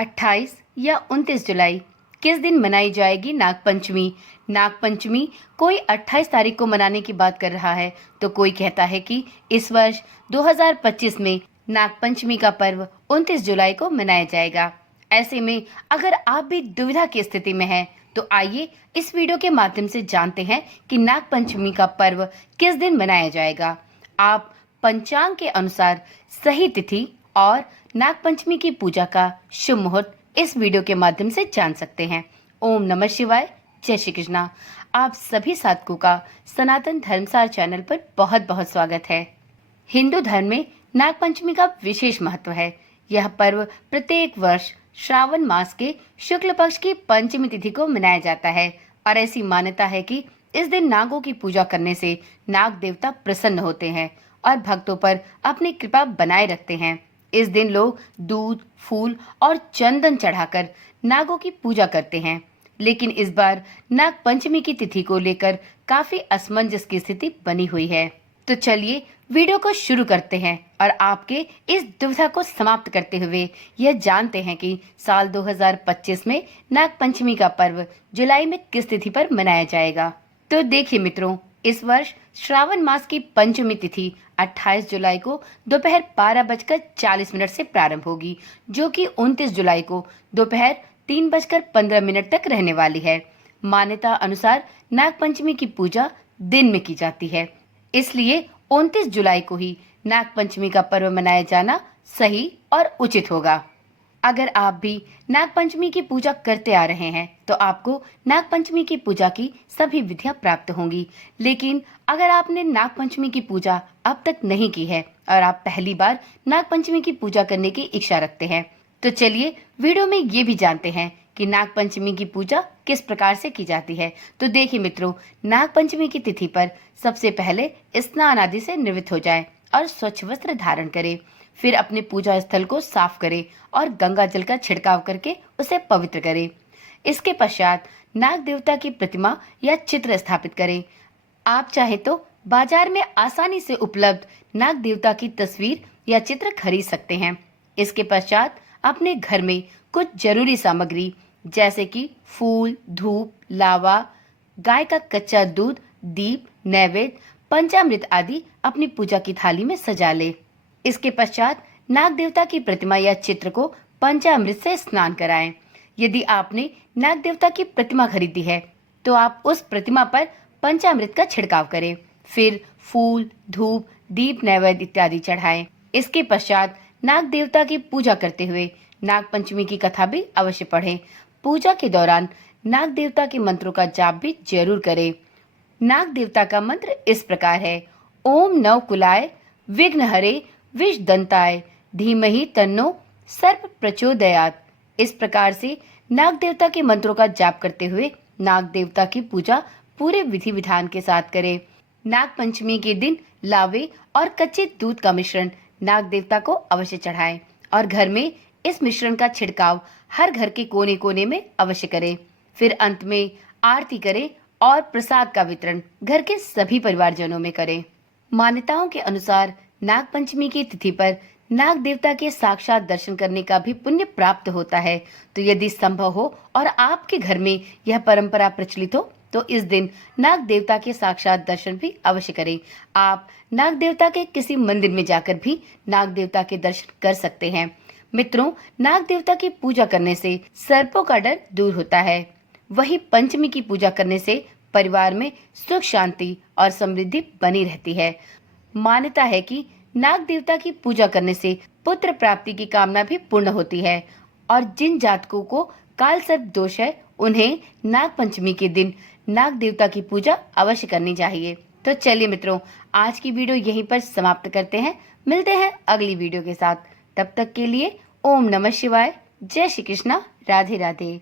28 या 29 जुलाई किस दिन मनाई जाएगी नागपंचमी। नागपंचमी कोई 28 तारीख को मनाने की बात कर रहा है, तो कोई कहता है कि इस वर्ष 2025 में नागपंचमी का पर्व 29 जुलाई को मनाया जाएगा। ऐसे में अगर आप भी दुविधा की स्थिति में हैं, तो आइए इस वीडियो के माध्यम से जानते हैं कि नागपंचमी का पर्व किस दिन मनाया जाएगा। आप पंचांग के अनुसार सही तिथि और नागपंचमी की पूजा का शुभ मुहूर्त इस वीडियो के माध्यम से जान सकते हैं। ओम नमः शिवाय, जय श्री कृष्णा। आप सभी साधकों का सनातन धर्मसार चैनल पर बहुत बहुत स्वागत है। हिंदू धर्म में नागपंचमी का विशेष महत्व है। यह पर्व प्रत्येक वर्ष श्रावण मास के शुक्ल पक्ष की पंचमी तिथि को मनाया जाता है और ऐसी मान्यता है कि इस दिन नागों की पूजा करने से नाग देवता प्रसन्न होते हैं और भक्तों पर अपनी कृपा बनाए रखते हैं। इस दिन लोग दूध, फूल और चंदन चढ़ाकर नागों की पूजा करते हैं। लेकिन इस बार नाग पंचमी की तिथि को लेकर काफी असमंजस की स्थिति बनी हुई है। तो चलिए वीडियो को शुरू करते हैं और आपके इस दुविधा को समाप्त करते हुए यह जानते हैं कि साल 2025 में नाग पंचमी का पर्व जुलाई में किस तिथि पर मनाया जाएगा। तो देखिए मित्रों, इस वर्ष श्रावण मास की पंचमी तिथि 28 जुलाई को दोपहर 12:40 से प्रारंभ होगी, जो कि 29 जुलाई को दोपहर 3:15 तक रहने वाली है। मान्यता अनुसार नागपंचमी की पूजा दिन में की जाती है, इसलिए 29 जुलाई को ही नागपंचमी का पर्व मनाया जाना सही और उचित होगा। अगर आप भी नागपंचमी की पूजा करते आ रहे हैं, तो आपको नागपंचमी की पूजा की सभी विधियां प्राप्त होंगी। लेकिन अगर आपने नागपंचमी की पूजा अब तक नहीं की है और आप पहली बार नागपंचमी की पूजा करने की इच्छा रखते हैं, तो चलिए वीडियो में ये भी जानते हैं कि नागपंचमी की पूजा किस प्रकार से की जाती है। तो देखिए मित्रों, नागपंचमी की तिथि पर सबसे पहले स्नान आदि से निवृत्त हो जाएं और स्वच्छ वस्त्र धारण करें। फिर अपने पूजा स्थल को साफ करें और गंगा जल का छिड़काव करके उसे पवित्र करें। इसके पश्चात नाग देवता की प्रतिमा या चित्र स्थापित करें। आप चाहे तो बाजार में आसानी से उपलब्ध नाग देवता की तस्वीर या चित्र खरीद सकते हैं। इसके पश्चात अपने घर में कुछ जरूरी सामग्री जैसे कि फूल, धूप, लावा, गाय का कच्चा दूध, दीप, नैवेद्य, पंचामृत आदि अपनी पूजा की थाली में सजा ले। इसके पश्चात नाग देवता की प्रतिमा या चित्र को पंचामृत से स्नान कराएं। यदि आपने नाग देवता की प्रतिमा खरीदी है, तो आप उस प्रतिमा पर पंचामृत का छिड़काव करें। फिर फूल, धूप, दीप, नैवेद्य इत्यादि चढ़ाएं। इसके पश्चात नाग देवता की पूजा करते हुए नाग पंचमी की कथा भी अवश्य पढ़ें। पूजा के दौरान नाग देवता के मंत्रों का जाप भी जरूर करें। नाग देवता का मंत्र इस प्रकार है: ओम नव कुलाय विघ्नहरे विष दंताय धीमहि तन्नो सर्प प्रचोदयात। इस प्रकार से नाग देवता के मंत्रों का जाप करते हुए नाग देवता की पूजा पूरे विधि विधान के साथ करें। नाग पंचमी के दिन लावे और कच्चे दूध का मिश्रण नाग देवता को अवश्य चढ़ाएं और घर में इस मिश्रण का छिड़काव हर घर के कोने कोने में अवश्य करें। फिर अंत में आरती करें और प्रसाद का वितरण घर के सभी परिवारजनों में करें। मान्यताओं के अनुसार नाग पंचमी की तिथि पर नाग देवता के साक्षात दर्शन करने का भी पुण्य प्राप्त होता है। तो यदि संभव हो और आपके घर में यह परंपरा प्रचलित हो, तो इस दिन नाग देवता के साक्षात दर्शन भी अवश्य करें। आप नाग देवता के किसी मंदिर में जाकर भी नाग देवता के दर्शन कर सकते हैं। मित्रों, नाग देवता की पूजा करने से सर्पों का डर दूर होता है। वही पंचमी की पूजा करने से परिवार में सुख, शांति और समृद्धि बनी रहती है। मान्यता है कि नाग देवता की पूजा करने से पुत्र प्राप्ति की कामना भी पूर्ण होती है और जिन जातकों को काल सर्प दोष है, उन्हें नाग पंचमी के दिन नाग देवता की पूजा अवश्य करनी चाहिए। तो चलिए मित्रों, आज की वीडियो यहीं पर समाप्त करते हैं। मिलते हैं अगली वीडियो के साथ। तब तक के लिए ओम नमः शिवाय, जय श्री कृष्णा, राधे राधे।